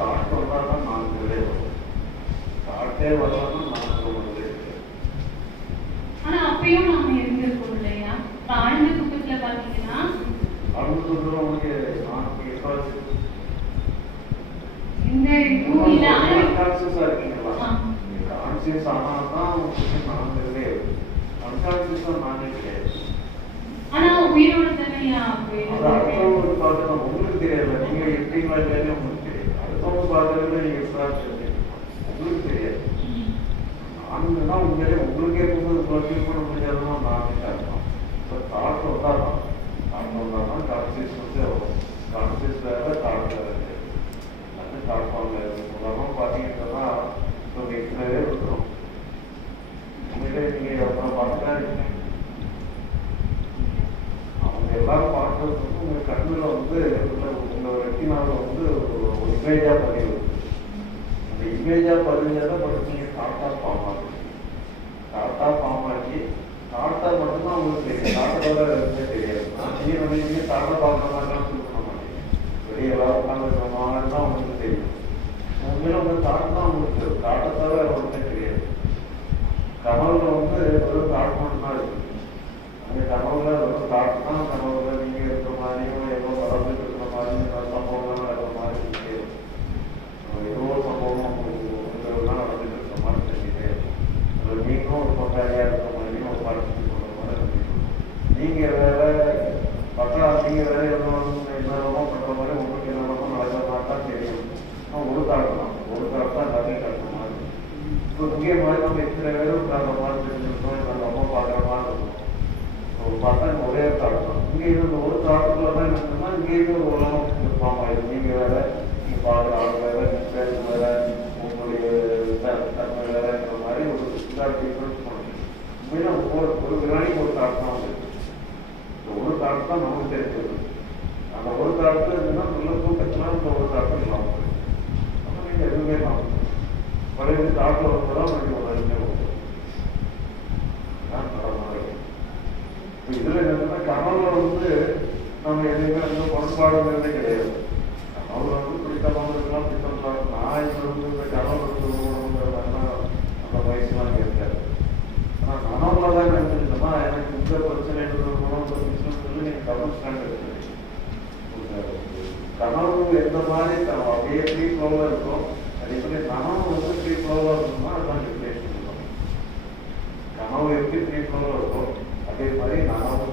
Thought வந்தால் தான் நான் வரும். தாட்டே வரலன்னா நான் சொல்றது. ஆனா அப்பயும் நாம இருந்திருக்கோம் இல்லையா? ஆழ்ந்த தூக்கத்துல பாத்தீங்கன்னா ஆழ்ந்த தூக்கத்துல உங்களுக்கு இந்த கான்சியஸா இருக்கீங்களா? கான்சியஸ் ஆனால் தான் உங்களுக்கு நான் கிடையாது. அன்கான்சியஸா நானே கிடையாது. ஆனா உயிரோட தானேயா அடுத்தவங்க பார்க்கறது உங்களுக்கு தெரியாது. நீங்க எப்படிங்களா இல்லைன்னு உங்களுக்கு தெரியாது. அடுத்தவங்க பார்க்கறதுல நீங்க உங்களுக்கு தெரியாது. நானுன்னா உண்மையிலே உங்களுக்கு இருக்கும்போது ஃபீல் பண்ண முடியாதுன்னா நானே காரணம். ஸோ தாட் வந்தால் தான் கான்சியஸ் வந்து கான்சியஸ் வேற தாட் வேற அது தாட்பாங்க. உதாரணம் பார்த்தீங்கன்னா இப்போ இத்தனை பேர் இருக்கிறோம். உண்மையிலே நீங்கள் அப்புறம் பார்த்துட்டா அவங்க எல்லாரும் பார்க்கறது வந்து உங்கள் கண்ணில் வந்து உங்கள் ரெட்டினாவில் வந்து ஒரு இமேஜாக பதிவு. அந்த இமேஜாக பதிஞ்சாதான் பட் நீங்கள் தாட்டாக ஃபார்ம் ஆகும். தாட்டாக ஃபார்ம் ஆகி தாட்டா மட்டும்தான் உங்களுக்கு தெரியும். தாட்டோட இருந்தே தெரியாது. நீங்கள் நினைச்சீங்க தாட்டை பார்க்குற மாதிரிலாம் ஃபீல் பண்ண மாட்டீங்க. வெளியே எல்லாரும் உட்காந்துருக்கிற மாதிரி தான் உங்களுக்கு தெரியும். உண்மையில உங்கள் தாட் தான் உங்களுக்கு தெரியும். தாட்டை தவிர ஒன்றுமே தெரியாது. கனவுல வந்து வெறும் தாட் மட்டும்தான் இருக்குது. அந்த கனவுல வெறும் தாட் தான் கனவுல நீங்கள் இருக்கிற மாதிரியும் ஏதோ வளர்ந்துட்டு இருக்கிற மாதிரியும் சம்பவம்லாம் நடக்கிற மாதிரி தெரியும். ஏதோ ஒரு சம்பவம் உங்களுக்குலாம் நடந்துட்டு இருக்கிற மாதிரி தெரியுது. அதில் நீங்களும் ஒரு பங்காளியாக இருக்கிற மாதிரியும் ஒரு பார்ட்டிசிபேட் பண்ணுற மாதிரி தெரியும். நீங்கள் வேற பக்கா நீங்கள் வேற என்னென்னமோ பண்ணுற மாதிரி உங்களுக்கு என்னென்னமோ நடக்கிற மாதிரி தான் தெரியும். ஒரு தாட் தான் எல்லாத்தையும் கட்டுற மாதிரி. இப்போ இங்கே மாதிரி நம்ம இத்தனை பேரும் உட்கார்ற மாதிரி தெரிஞ்சிருக்கோம். இல்லை ரொம்ப பார்க்குற மாதிரி இருக்கும். பார்த்தா ஒரே தாட் தான். இங்கே இருந்த ஒரு தாட்டுக்குள்ள தான் என்னன்னா இங்கேயுமே ஒரு உலகம் ஃபார்ம் ஆயிடுது. நீங்கள் வேற நீங்கள் பார்க்குற ஆள் வேற பேர் வேற உங்களுடைய தன்மை வேறங்கிற மாதிரி ஒரு இதாக டிஃப்ரென்ஸ் பண்ணுது. உண்மையில ஒரு வினாடிக்கு ஒரு தாட் தான் வந்து ஒரு தாட் தான் நமக்கு தெரிஞ்சது. அந்த ஒரு தாட்டு என்னன்னா நல்ல தூக்கத்துல இந்த ஒரு தாட்டு இல்லாமல் அப்போ நீங்கள் எதுவுமே இல்லாமல் பழைய தாட்டில் வரும்போது தான் ஒரு அறிஞர் வரும். இதுல என்னன்னா கனவுல வந்து நம்ம எதுவுமே வந்து பண்பாடுங்கிறதே கிடையாது. கனவுல வந்து பிடித்தமாக இருக்கலாம் பிடித்தமாக. நான் இப்போ வந்து இந்த கனவு இருக்கிறதுனா அந்த வயசுலாம் இருக்காது. ஆனால் கனவுல தான் நினைச்சிருந்தோம்னா எனக்கு இந்த பிரச்சனை பிஸ்னஸ் சொல்லி நீங்கள் கனவு ஸ்டாண்ட் இருக்கு. கனவு எந்த மாதிரி அப்படியே ஃப்ரீ ஃப்ளோவில் இருக்கும். அதே மாதிரி கனவு வந்து ஃப்ரீ ஃப்ளோவில் இருக்கணும்னா அதுதான் ரிப்ளேஸ் பண்ணணும். கனவு எப்படி ஃப்ரீ ஃப்ளோவில் இருக்கும் அதே மாதிரி நனவு